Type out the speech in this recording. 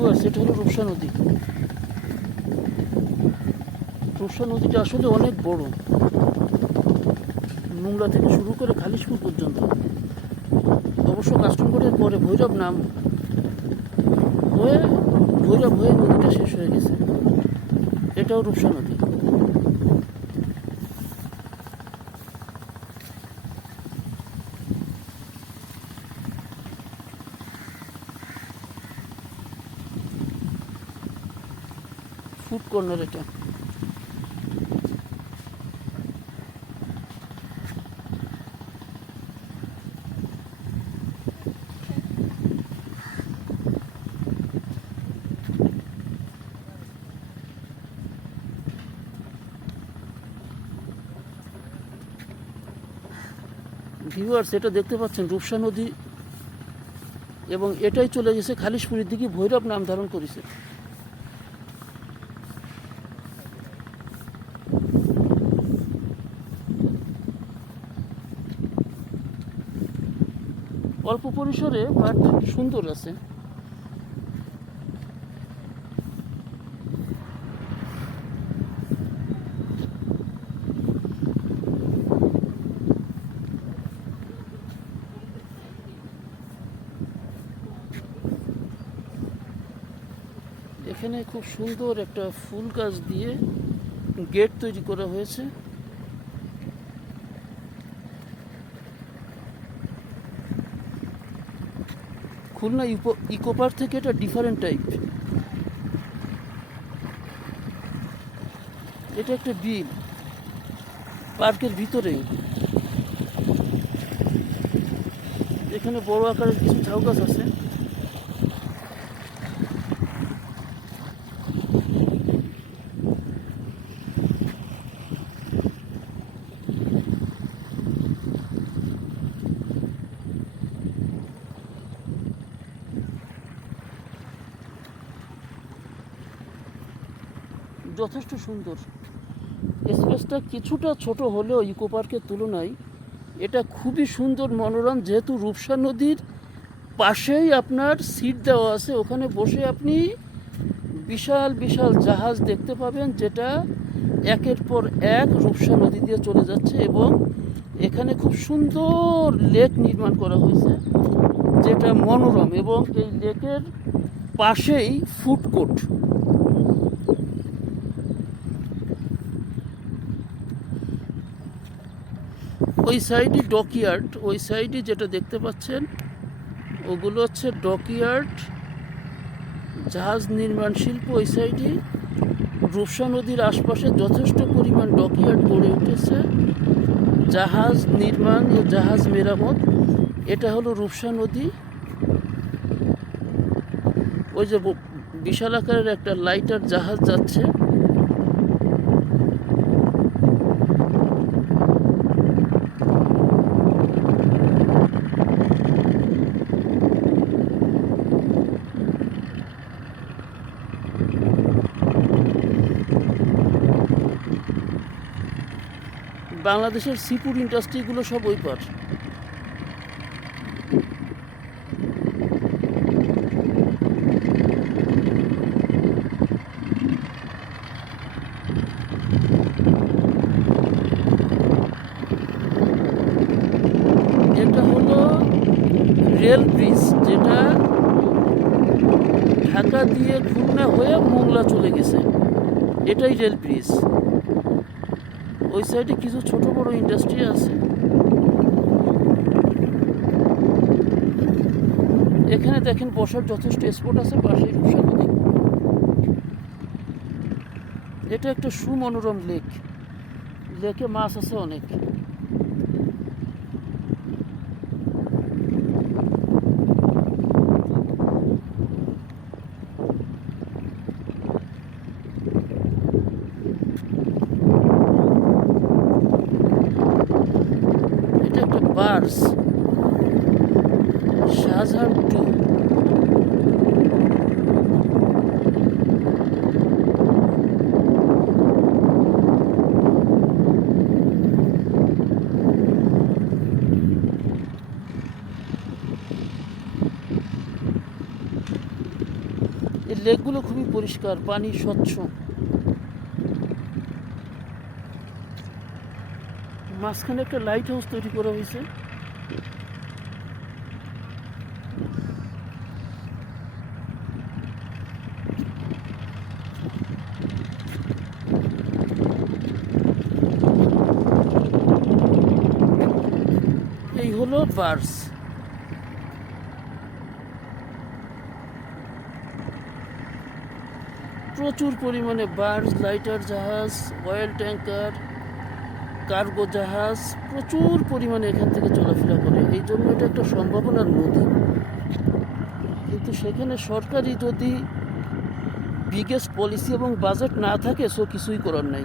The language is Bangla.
ভিউয়ার্স, এটা হলো রূপসা নদী। রূপসা নদীটা আসলে অনেক বড়, মোংলা থেকে শুরু করে খালিশপুর পর্যন্ত। অবশ্য কাস্টমগড়ের পরে ভৈরব নাম হয়ে ভৈরব হয়ে নদীটা শেষ হয়ে গেছে। এটাও রূপসা নদী। ফুড কর্নার এটা। ভিউয়ার্স, এটা দেখতে পাচ্ছেন রূপসা নদী, এবং এটাই চলে গেছে খালিশপুরের দিকে, ভৈরব নাম ধারণ করেছে। অল্প পরিসরে বাট সুন্দর আছে। এখানে খুব সুন্দর একটা ফুল গাছ দিয়ে গেট তৈরি করা হয়েছে। খুলনা ইকো পার্ক থেকে এটা ডিফারেন্ট টাইপ। এটা একটা বিল পার্কের ভিতরে। এখানে বড় আকারের কিছু ঝাউ গাছ আছে। যথেষ্ট সুন্দর। স্পেসটা কিছুটা ছোট হলেও ইকো পার্কের তুলনায় এটা খুবই সুন্দর, মনোরম। যেহেতু রূপসা নদীর পাশেই আপনার সিট দেওয়া আছে, ওখানে বসে আপনি বিশাল বিশাল জাহাজ দেখতে পাবেন, যেটা একের পর এক রূপসা নদী দিয়ে চলে যাচ্ছে। এবং এখানে খুব সুন্দর লেক নির্মাণ করা হয়েছে, যেটা মনোরম। এবং এই লেকের পাশেই ফুড কোর্ট। ওই সাইডে ডকইয়ার্ড, ওই সাইডে যেটা দেখতে পাচ্ছেন ওগুলো হচ্ছে ডকইয়ার্ড, জাহাজ নির্মাণ শিল্প। ওই সাইডে রূপসা নদীর আশপাশে যথেষ্ট পরিমাণ ডকইয়ার্ড গড়ে উঠেছে, জাহাজ নির্মাণ ও জাহাজ মেরামত। এটা হলো রূপসা নদী। ওই যে বিশাল আকারের একটা লাইটার জাহাজ যাচ্ছে। বাংলাদেশের সিফুড ইন্ডাস্ট্রিগুলো সব ওই পার। এটা হলো রেল ব্রিজ, যেটা ঢাকা দিয়ে খুলনা হয়ে মোংলা চলে গেছে। এটাই রেল ব্রিজ। ওই সাইডে কিছু ছোট বড় ইন্ডাস্ট্রি আছে। এখানে দেখেন বসার যথেষ্ট স্পট আছে, পাশেই রূপসা নদী। এটা একটা সুমনোরম লেক। লেকে মাছ আছে অনেক। এটা একটা বার্স, শাহজাহান 2। লেকগুলো খুবই পরিষ্কার, পানি স্বচ্ছ। মাঝখানে একটা লাইট হাউস তৈরি করা হয়েছে। এই হলো বার্জ। প্রচুর পরিমাণে বার্জ, লাইটার জাহাজ, অয়েল ট্যাঙ্কার, কার্গো জাহাজ প্রচুর পরিমাণে এখান থেকে চলাফেরা করে। এই জন্য এটা একটা সম্ভাবনার নদী। কিন্তু সেখানে সরকারি যদি বিগেস্ট পলিসি এবং বাজেট না থাকে, সো কিছুই করার নাই।